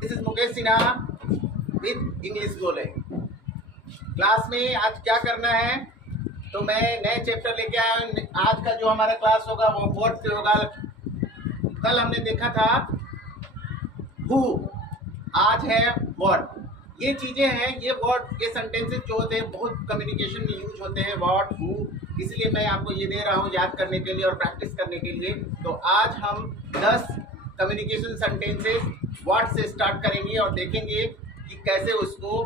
This is Mukesh Sinha with English गोले। Class में आज क्या करना है, तो मैं नए चैप्टर लेके आया हूं। आज का जो हमारा क्लास होगा वो वर्ड से होगा। कल हमने देखा था हु, आज है व्हाट। ये चीजें हैं, ये वर्ड, ये सेंटेंसेस जो होते हैं बहुत कम्युनिकेशन में यूज होते हैं, व्हाट, हु। इसलिए मैं आपको ये दे रहा हूँ याद करने के लिए और प्रैक्टिस करने के लिए। तो आज हम 10 कम्युनिकेशन सेंटेंसेस व्हाट से स्टार्ट करेंगे और देखेंगे कि कैसे उसको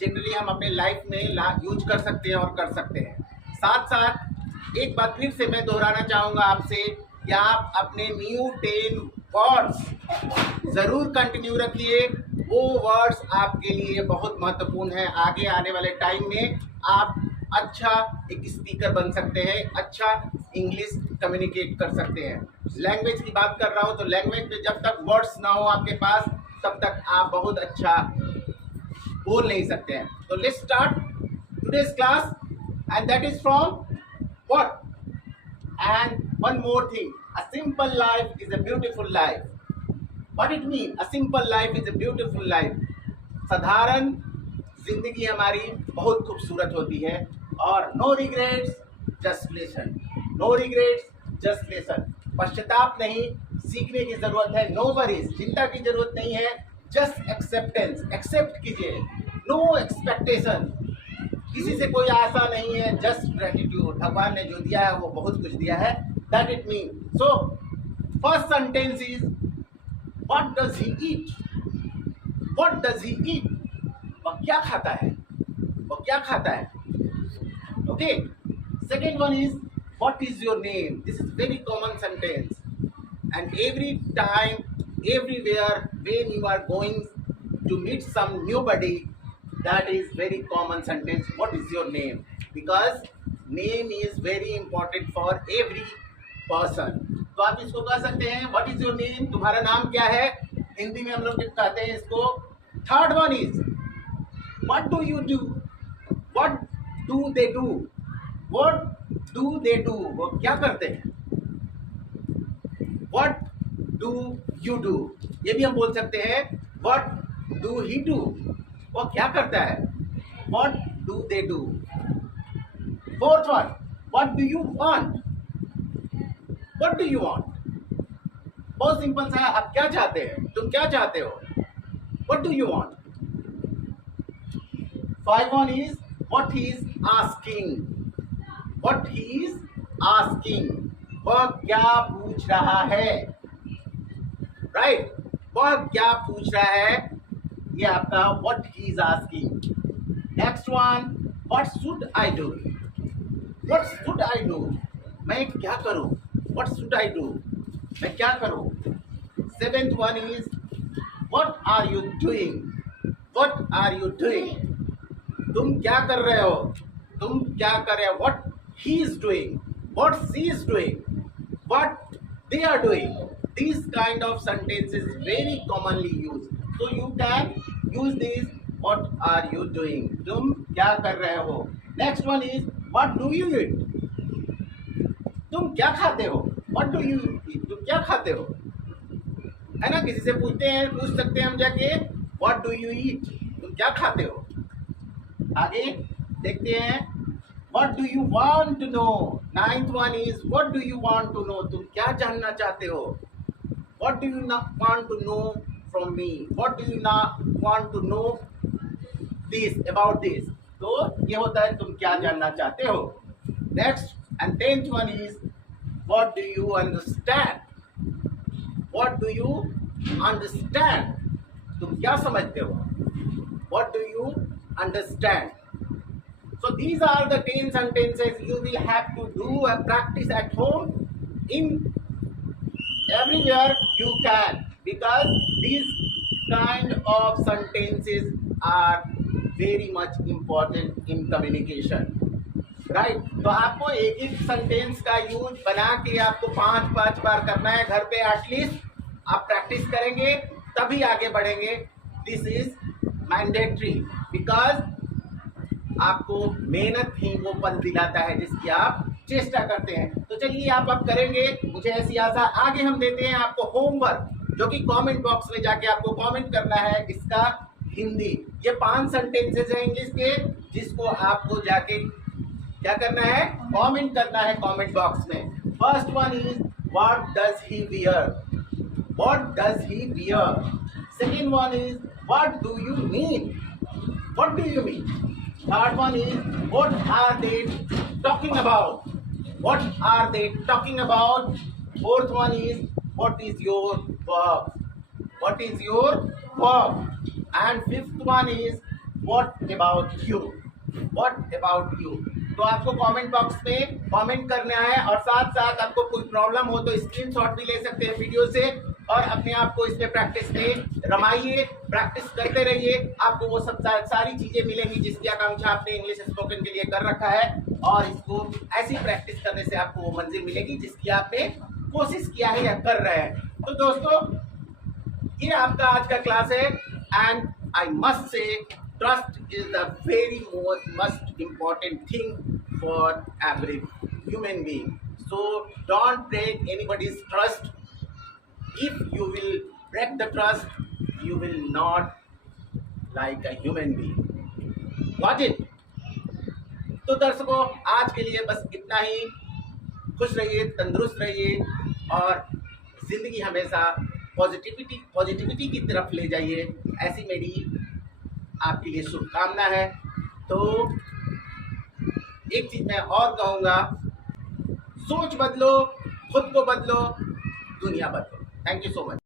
जनरली हम अपने लाइफ में यूज कर सकते हैं और कर सकते हैं। साथ साथ एक बात फिर से मैं दोहराना चाहूँगा आपसे कि आप अपने न्यू 10 वर्ड्स ज़रूर कंटिन्यू रखिए। वो वर्ड्स आपके लिए बहुत महत्वपूर्ण है। आगे आने वाले टाइम में आप अच्छा एक स्पीकर बन सकते हैं, अच्छा इंग्लिश कम्युनिकेट कर सकते हैं। लैंग्वेज की बात कर रहा हूँ तो लैंग्वेज में जब तक वर्ड्स ना हो आपके पास तब तक आप बहुत अच्छा बोल नहीं सकते हैं। तो let's start today's class and that is from what. And one more thing, a simple life is a beautiful life. What it mean, a simple life is a beautiful life. साधारण जिंदगी हमारी बहुत खूबसूरत होती है। और no regrets just lesson, no regrets just lesson. पश्चाताप नहीं, सीखने की जरूरत है। नो वरीज, चिंता की जरूरत नहीं है। जस्ट एक्सेप्टेंस, एक्सेप्ट कीजिए। नो एक्सपेक्टेशन, किसी से कोई आशा नहीं है। जस्ट ग्रेटिट्यूड, भगवान ने जो दिया है वो बहुत कुछ दिया है। That it mean. So first sentence is what does he eat. What does he eat, वह क्या खाता है, वह क्या खाता है। Okay, second one is what is your name. This is very common sentence and every time everywhere when you are going to meet some newbody, that is very common sentence, what is your name, because name is very important for every person. तो आप इसको कह सकते हैं what is your name, तुम्हारा नाम क्या है। हिंदी में हम लोग कहते हैं इसको। Third one is what do you do, what do they do, what do they do, वो क्या करते हैं। what do you do, ये भी हम बोल सकते हैं what do he do, वो क्या करता है। what do they do। Fourth one, what do you want, what do you want, बहुत सिंपल सा है, आप क्या चाहते हैं, तुम क्या चाहते हो। what do you want। Five one is what he is asking, what he is asking, वह क्या पूछ रहा है। राइट, वह क्या पूछ रहा है, ये आपका what he is asking। Next one, what should I do, what should I do, मैं क्या करूं, what should I do, मैं क्या करूं। Seventh one is what are you doing, what are you doing, तुम क्या कर रहे हो, तुम क्या कर रहे हो। what he is doing, what she is doing, what they are doing। These kind of sentences very commonly used, so you can use this what are you doing, तुम क्या कर रहे हो। next one is what do you eat, तुम क्या खाते हो। what do you eat, तुम क्या खाते हो, है ना। किसी से पूछते हैं, पूछ सकते हैं हम जाके what do you eat, तुम क्या खाते हो। आगे देखते हैं what do you want to know। Ninth one is what do you want to know, तुम क्या जानना चाहते हो। what do you not want to know from me, what do you not want to know this about this, तो ये होता है तुम क्या जानना चाहते हो। Next and tenth one is what do you understand, what do you understand, तुम क्या समझते हो। what do you understand। So these are the 10 sentences you will have to do a practice at home, in everywhere you can, because these kind of sentences are very much important in communication, right। तो आपको एक एक sentence का use बना के आपको 5-5 बार करना है घर पे। एटलीस्ट आप प्रैक्टिस करेंगे तभी आगे बढ़ेंगे। दिस इज मैंडेटरी, बिकॉज आपको मेहनत ही वो पल दिलाता है जिसकी आप चेष्टा करते हैं। तो चलिए आप अब करेंगे, मुझे ऐसी आशा। आगे हम देते हैं आपको होमवर्क। जो कि कमेंट बॉक्स में जाके आपको कमेंट करना है इसका हिंदी। ये 5 सेंटेंसेस हैं इंग्लिश के, जिसको आपको जाके क्या करना है, कमेंट करना है कमेंट बॉक्स में। First one is what does he wear, what does he wear. Second one is what do you mean, what do you mean. Third one is what are they talking about, what are they talking about. Fourth one is what is your work, what is your work. And fifth one is what about you, what about you. तो आपको comment box में comment करना है, और साथ साथ आपको कोई प्रॉब्लम हो तो स्क्रीनशॉट भी ले सकते हैं वीडियो से, और अपने आप को इसमें प्रैक्टिस में रमाइए, प्रैक्टिस करते रहिए। आपको वो सब सारी चीजें मिलेंगी जिसकी आकांक्षा आपने इंग्लिश स्पोकन के लिए कर रखा है, और इसको ऐसी प्रैक्टिस करने से आपको वो मंजिल मिलेगी जिसकी आपने कोशिश किया है या कर रहे हैं। तो दोस्तों, ये आपका आज का क्लास है, and I must say trust is the very most important thing for every human being. So don't break anybody's trust. If you will break the trust, you will not like a human being. Got it? तो दर्शकों, आज के लिए बस इतना ही। खुश रहिए, तंदुरुस्त रहिए, और जिंदगी हमेशा पॉजिटिविटी की तरफ ले जाइए, ऐसी मेरी आपके लिए शुभकामना है। तो एक चीज मैं और कहूँगा, सोच बदलो, खुद को बदलो, दुनिया बदलो। Thank you so much.